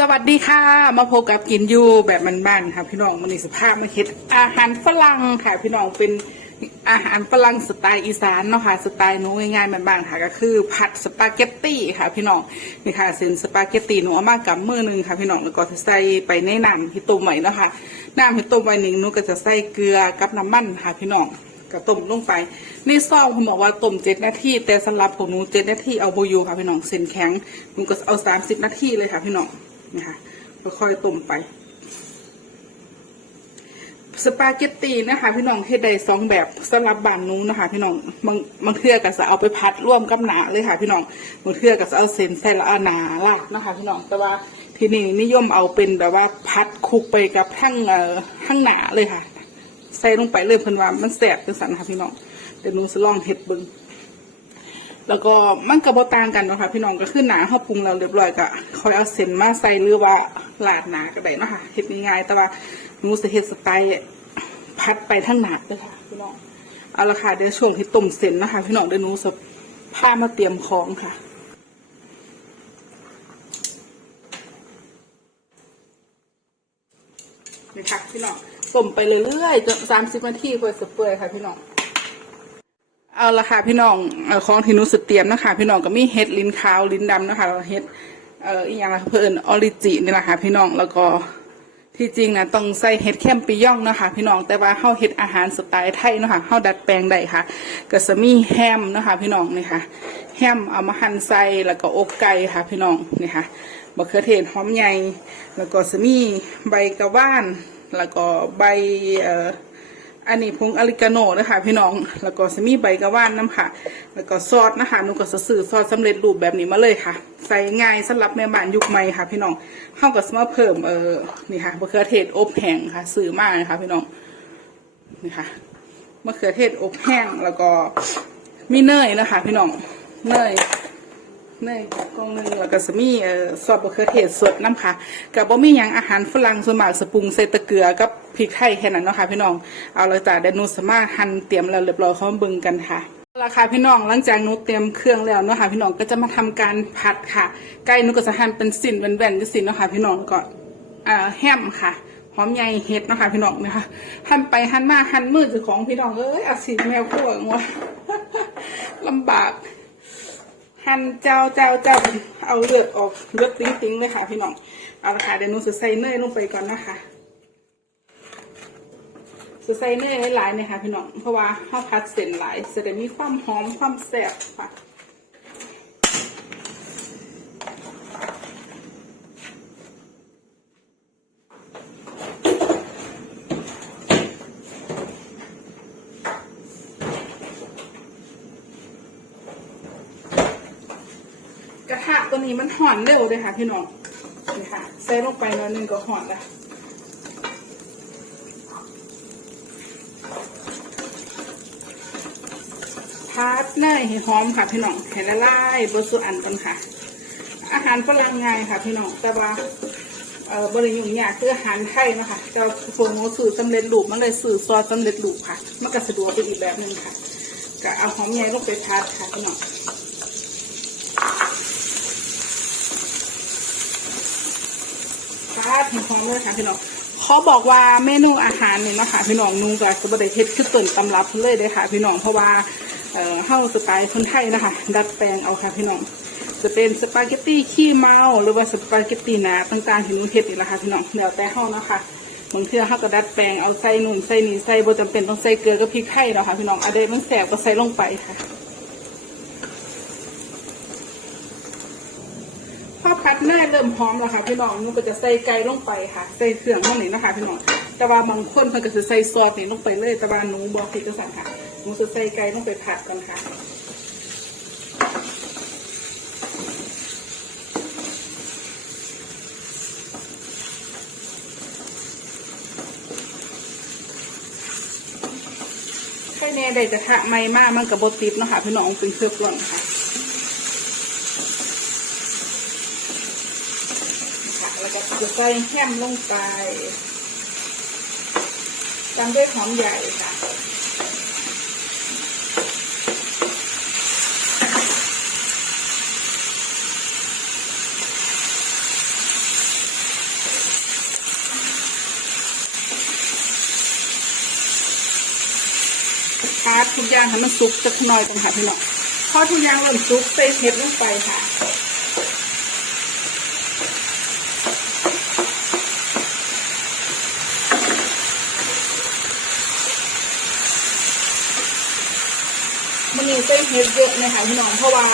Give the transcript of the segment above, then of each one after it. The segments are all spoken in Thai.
สวัสดีค่ะ มาพบกับกินยูแบบบ้านๆค่ะ พี่น้องมันนี่สภาพมาคิดอาหารฝรั่งค่ะ พี่น้องเป็นอาหารฝรั่งสไตล์อีสานเนาะค่ะสไตล์นูง่ายๆบ้านๆค่ะ ก็คือผัดสปาเกตตี้ค่ะ พี่น้องนี่ค่ะเส้นสปาเกตตี้หนูเอามากับมือหนึงค่ะ พี่น้องแล้วก็จะใส่ไปในน้ำที่ต้มไว้เนาะค่ะน้ำที่ต้มไว้หนึ่งหนูก็จะใส่เกลือกับน้ำมันค่ะ พี่น้องก็ต้มลงไปในซองผมบอกว่าต้มเจ็ดนาทีแต่สำหรับผมหนูเจ็ดนาทีเอาโบยูค่ะพี่น้องเส้นแข็งหนูก็เอาสามสิบนาทีเลยค่ะพี่น้อง นะคะค่อยๆต้มไป สปาเกตตีนะคะ พี่น้องเฮ็ดได้สองแบบสำหรับบานนู้นนะคะ พี่น้องบางบางเทื่อก็จะเอาไปพัดร่วมกับหนาเลยค่ะ พี่น้องบางเทื่อก็จะเอาเส้นใส่และเอาหนาลาดนะคะ พี่น้องแต่ว่าที่นี่นิยมเอาเป็นแบบว่าพัดคลุกไปกับทั้งเอ่อทั้งหนาเลยค่ะ ใส่ลงไปเลยเพิ่นว่ามันแสบจังสันค่ะพี่น้องเดี๋ยวหนูจะลองเฮ็ดเบิ่ง แล้วก็มันก็บ่ต่างกันเนาะค่ะพี่น้องก็คือหนาเฮาปรุงแล้วเรียบร้อยก็คอยเอาเส้นมาใส่หรือว่าลาดหนาก็ได้เนาะค่ะเฮ็ดง่ายๆแต่ว่าหนูสิเฮ็ดสไตล์พัดไปทั้งหนาเลยค่ะพี่น้องเอาละค่ะเดี๋ยวช่วงที่ต้มเส้นนะคะพี่น้องเดี๋ยวหนูจะพามาเตรียมของค่ะนี่ค่ะพี่น้องต้มไปเรื่อยๆจนสามสิบนาทีกว่าจะเปื่อยค่ะพี่น้อง เอาละค่ะพี่น้องของที่นุสเตรียมนะคะพี่น้องก็มีเห็ดลิ้นขาวลิ้นดำนะคะเห็ดเอ่ออีกอย่างละเพิ่นออริจินี่แหละค่ะพี่น้องแล้วก็ที่จริงนะต้องใส่เห็ดแคมปิยองนะคะพี่น้องแต่ว่าเฮาเห็ดอาหารสไตล์ไทยนะคะเฮาดัดแปลงได้ค่ะก็จะมีแฮมนะคะพี่น้องนี่ค่ะแฮมเอามาหั่นใส่แล้วก็อกไก่ค่ะพี่น้องนี่ค่ะมะเขือเทศหอมใหญ่แล้วก็จะมีใบกระว่าน แล้วก็ใบเอ่อ อันนี้พงอลิกาโน่นะคะพี่น้อง แล้วก็จะมีใบกระว่านน้ำค่ะ แล้วก็ซอสนะคะนูก็จะซื้อซอสสำเร็จรูปแบบนี้มาเลยค่ะ ใส่ง่ายสำหรับแม่บ้านยุคใหม่ค่ะ พี่น้องเข้ากับสมาเพิ่มเออนี่ค่ะมะเขือเทศอบแห้งค่ะซื้อมากนะคะพี่น้องนี่ค่ะมะเขือเทศอบแห้งแล้วก็มีเนยนะคะ พี่น้องเนย เนยกล่องหนึ่งแล้วก็จะมีเอ่อซอสมะเขือเทศสดน้ำค่ะกับบ่มีหยังอาหารฝรั่งส่วนมากสปรุงใส่ตะเกียกับพริกไทยแค่นั้นเนาะค่ะพี่น้องเอาเลยจ้ะเดยวหนูสามารถหั่นเตรียมแล้วเรียบร้อยเข้ามาเบิ่งกันค่ะราคาพี่น้องหลังจากหนูเตรียมเครื่องแล้วเนาะค่ะพี่น้องก็จะมาทำการผัดค่ะไก่หนูก็จะหั่นเป็นสิ่นเป็นแว่นๆจังซี่เนาะค่ะพี่น้องก็อ่าแฮมค่ะหอมใหญ่เห็ดเนาะค่ะพี่น้องนะคะหั่นไปหั่นมาหั่นมือเจ้าของพี่น้องเอ้ยอาสีแมวขั้วงวลำบาก หั่นเจ้าเจ้าเจ้าเอาเลือดออกเลือดติ้งติ้งๆเลยค่ะ พี่น้องเอาละค่ะเดี๋ยวหนูจะใส่เนยลงไปก่อนนะคะจะใส่เนยหลายๆเนี่ยค่ะพี่น้องเพราะว่าข้าวผัดเส้นหลายจะได้มีความหอมความแซ่บค่ะ กตัวนี้มันห่อนเร็วเลยค่ะพี่น้องนี่ค่ะใส่ลงไปหน้อยนึงก็ห่อนแล้วพัดเนยให้หอมค่ะพี่น้องให้ละลายบนสุดอันกันค่ะ อาหารฝรั่งง่ายค่ะพี่น้องแต่ว่าเอ่อบริยุ่งยากคืออาหารไทยนะคะแต่ว่าพวกหนูสื่อสำเร็จรูปมันเลยสื่อซอสสำเร็จรูปค่ะ มันก็สะดวกไปอีกแบบหนึ่งค่ะก็เอาหอมใหญ่ลงไปพัดค่ะพี่น้อง พัดให้อมเลยค่ะพี่น้องเขาบอกว่าเมนูอาหารนี่นาะคะพี่น้องนุ่งกับสบไดเฮ็ดคือต้นตำรับเลยเด้อค่ะ พี่น้องเพราะว่าเอ่อเฮาสไตล์คนไทยนะคะ ดัดแปลงเอาค่ะพี่น้องจะเป็นสปาเกตตี้ขี้เมาหรือว่าสปาเกตตี้หนาต่างๆที่หนูเฮ็ดนี่แหละค่ะพี่น้องแล้วแต่เฮานะคะบางเทื่อเฮาก็ดัดแปลงเอาใส่นุ่นใส่นี่ใส่บ่จำเป็นต้องใส่เกลือกับพริกไทยเนาะค่ะพี่น้องอะไรมันแสบก็ใส่ลงไปค่ะพอพัด เนยเริ่มพร้อมแล้วค่ะพี่น้องหนูก็จะใส่ไก่ลงไปค่ะ ใส่เครื่องพวกนี้นะคะพี่น้องแต่ว่าบางคนเพิ่นก็จะใส่ซอสนี่ลงไปเลยแต่ว่าหนูบ่ผิดก็สั่นค่ะหนูจะใส่ไก่ลงไปผัดกันค่ะไข่แน่ได้กระทะใหม่มากมันกับบติดเนาะค่ะพี่น้องเป็นเครื่องกล่องค่ะ จะใส่แฮมลงไปตามด้วยหอมใหญ่ค่ะทุกอย่างให้มันสุกจักหน่อยตรงค่ะพี่น้องพอทุกอย่างเริ่มสุกใส่เห็ดลงไปค่ะ มันนี่เส้นเห็ดเยอะนะคะพี่น้องเพราะว่า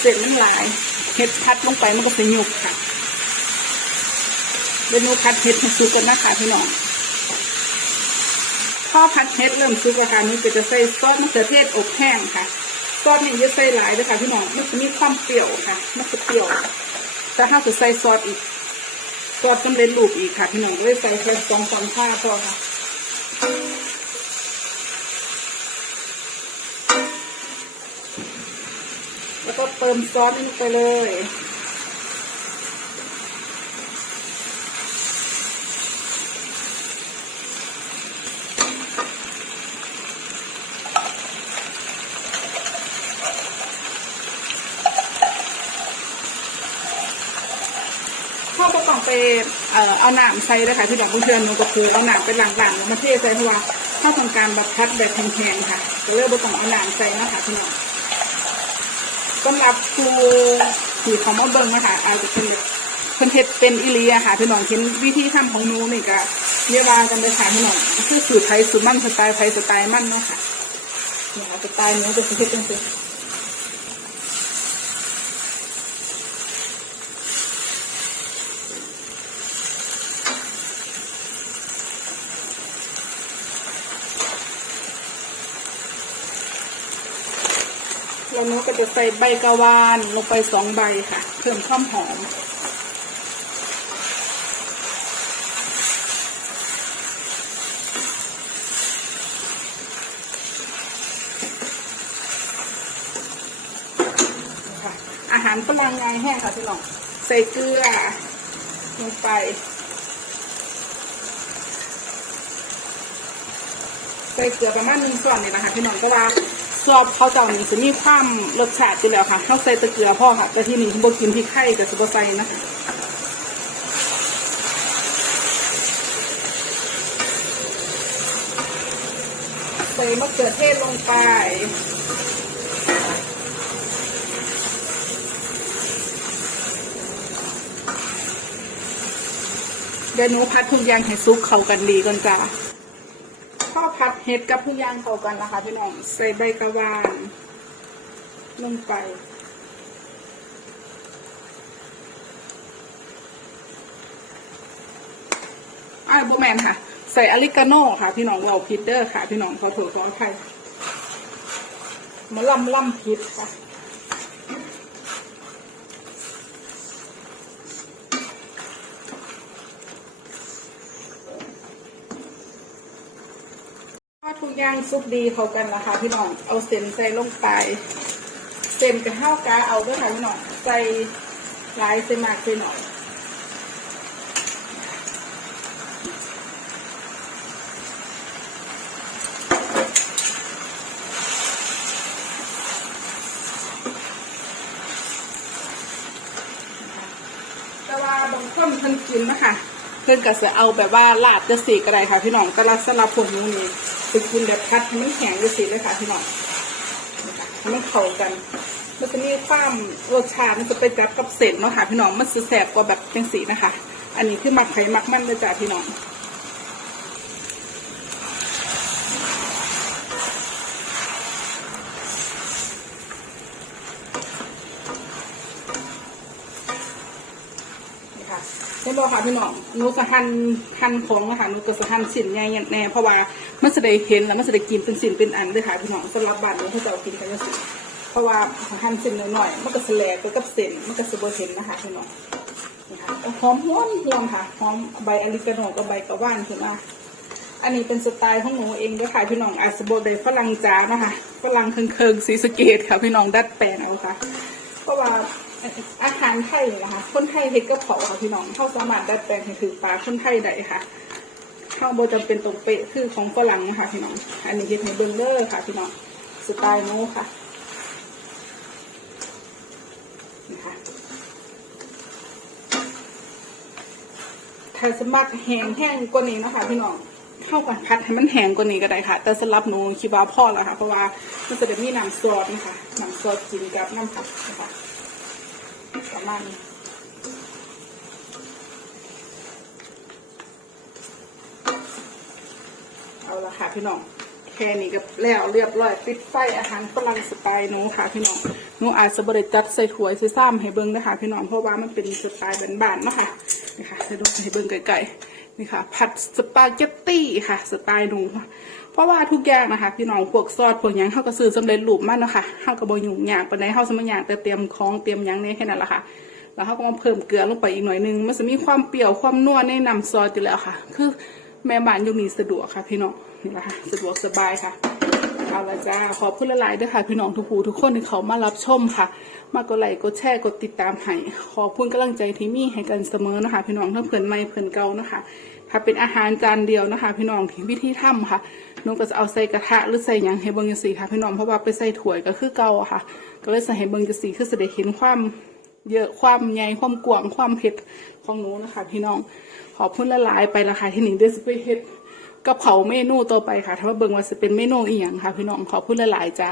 เส้นมันหลายเห็ดพัดลงไปมันก็จะหยุบค่ะเมนูพัดเห็ดให้สุกกันนะคะพี่น้องพอพัดเห็ดเริ่มสุกแล้วค่ะนี่ก็จะใส่ซอสมะเขือเทศอบแห้งค่ะซอสนี่จะใส่หลายเลยค่ะพี่น้องมันจะมีความเปรี้ยวค่ะมันจะเปรี้ยวแต่ถ้าจะใส่ซอสอีกซอสสำเร็จรูปอีกค่ะพี่น้องก็เลยใส่แค่สองสามข้าพอค่ะ แล้วก็ เติมซอสลงไปเลย พ่อก็ต้องไปเอ่อเอาหน้ำใส่เลยค่ะที่ดอกเพื่อนหนูก็คือเอาหน้ำไปหล้างๆแล้วมาเทใส่เพราะว่าถ้าทำการแบบพัดแบบแข็งๆค่ะก็เลยบ่ต้องเอาหน้ำใส่นะคะพี่น้อง สำหรับครูที่เขามาเบิ่งนะคะอาจจะเป็นเพิ่นเฮ็ดเป็นอิเลียค่ะพี่น้องเห็นวิธีทำของหนูนี่ก็เรียกว่ากันเลยค่ะพี่น้องคือสูตรไทยสูตรมั่นสไตล์ไทยสไตล์มั่นเนาะค่ะนี่ค่ะสไตล์หนูจะเป็นเฮ็ดจังซี่ แล้วนูก็จะใส่ใบกะวานลงไปสองใบค่ะ เพิ่มความหอมค่ะอาหารฝรั่งไงแห้งค่ะพี่น้อง ใส่เกลือลงไปใส่เกลือประมาณหนึ่งส่วนนี่นะคะพี่น้องก็ว่า ซอบเขาเจ้านี่จะมีความรสชาติอยู่แล้วค่ะเขาใส่ตะเกียบพ่อค่ะแต่ที่นี่บกินพริกไข่กับซุปเปอร์ไซนะคะใส่มะเขือเทศลงไปเดี๋ยวหนูพัดทุกอย่างให้ซุกเข้ากันดีก่อนจ้าับเห็ดกับทุกอย่างเข้ากันนะคะพี่น้องใส่ใบกระวานลงไป อ่าบูแมนค่ะ ใส่อลิกาโน่ค่ะ พี่น้องเราพิเตอร์ค่ะ พี่น้องขอโทษขออภัยมาล่ำล่ำพิษค่ะ ถ้าทุก อย่างซุปดีเข้ากันนะคะพี่น้อง เอาเส้นใส่ลงไป เส้นกับข้าวกาเอาด้วยค่ะพี่น้อง ใส่หลายใส่มากใส่หน่อย แต่ว่าบางคนเพิ่นกินนะคะเพิ่นก็จะเอาแบบว่าลาดจะสีก็ได้ค่ะพี่น้องแต่ละสลับผลนูนี่ ไปกินแบบพัดมันแข็งดูสีเลยค่ะพี่น้องให้มันเข้ากัน มันจะมีความรสชาติมันจะไปจับกับเส้นเนาะค่ะพี่น้องมันจะแสบกว่าแบบเป็นสีนะคะ อันนี้คือมักไข่มักมันเลยจ้ะพี่น้อง นี่ค่ะเช่นบอก ค่ะพี่น้องหนูจะหั่นหั่นของนะคะหนูก็จะหั่นสินใหญ่แน่เพราะว่ามันจะได้เห็นแล้วมันจะได้กินเป็นสินเป็นอันเลยค่ะพี่น้องสำหรับบ้านหนูเขาจะกินกันสิเพราะว่าหั่นสินหน่อยๆมันก็จะแลกไปกับเส้นมันก็จะบ่เห็นนะคะพี่น้องนี่ค่ะหอมหอมหอมค่ะหอมใบอลิกาโนกับใบกระว่านขึ้นมาอันนี้เป็นสไตล์ของหนูเองด้วยค่ะพี่น้องอาจจะบ่ได้ฝรั่งจ๋านะคะฝรั่งเคิงๆสีสเกตค่ะ พี่น้องดัดแปลงเอาค่ะ เพราะว่า อาหารไทยนะคะคนไทยเฮ็ดกับเขาวค่ะพี่น้องเขาสามารถดัดแปลงให้ถือปลาคนไทยได้ค่ะเขาบ่จำเป็นตรงเป๊ะคือของฝรั่งนะคะพี่น้อง อันนี้เฮ็ดให้เบิ่งเด้อค่ะ พี่น้องสไตล์โน้ค่ะนะคะถ้าสมัครแห้งแห้งกว่านี้นะคะพี่น้องเข้ากันพัดให้มันแห้งกว่านี้ก็ได้ค่ะ แต่สำหรับหนูคิดว่าพอแล้วค่ะ เพราะว่ามันจะได้มีน้ำซอสนะคะน้ำซอสกินกับน้ำผักนะคะ ประมาณนี้เอาละค่ะพี่น้อง แค่นี้ก็แล้วเรียบร้อยปิดไฟอาหารฝรั่งสไตล์หนูค่ะพี่น้องหนูอาจจะบริจัดใส่ถ้วยใส่ซ้ำให้เบิ้งนะคะพี่น้องเพราะว่ามันเป็นสไตล์บ้านๆเนาะค่ะนี่ค่ะให้ดูให้เบิ้งไกลๆนี่ค่ะ ผัดสปาเกตตี้ค่ะ สไตล์หนูค่ะ เพราะว่าทุกอย่างนะคะพี่น้องพวกซอสพวกยังเขาก็ซื้อสำเร็จรูปมาเนาะค่ะเขาก็บ่ยุ่งยากปานใดเขาสมัยากแต่เตรียมของเตรียมยังนี่แค่นั้นแหละค่ะแล้วเขาก็มาเพิ่มเกลือลงไปอีกหน่อยนึงมันจะมีความเปรี้ยวความนัวในน้ำซอสอยู่แล้วค่ะ คือแม่บ้านยุคนี้สะดวกค่ะ พี่น้องนี่แหละค่ะสะดวกสบายค่ะเอาละจ้าขอบคุณหลายด้วยค่ะ พี่น้องทุกผู้ทุกคนที่เขามารับชมค่ะ มากดไลค์กดแชร์กดติดตามให้ขอบคุณกำลังใจที่มีให้กันเสมอนะคะ พี่น้องทั้งเพื่อนใหม่เพื่อนเก่านะคะ ถ้าเป็นอาหารจานเดียวนะคะ พี่น้องที่วิธีทำค่ะน้องก็จะเอาใส่กระทะหรือใส่ยังให้เบิ่งจังซี่ค่ะพี่น้องเพราะว่าไปใส่ถ้วยก็คือเก่าค่ะ ก็เลยใส่ให้เบิ่งจังซี่คือจะได้เห็นความเยอะความใหญ่ความกว้างความเผ็ดของหนูนะคะ พี่น้องขอบคุณละลายไปละค่ะที่หนิงได้สไปเฮ็ดกับเขาเมนูต่อไปค่ะ ถ้าว่าเบิ่งว่าจะเป็นเมนูอีหยังค่ะ พี่น้องขอบคุณละลายจ้า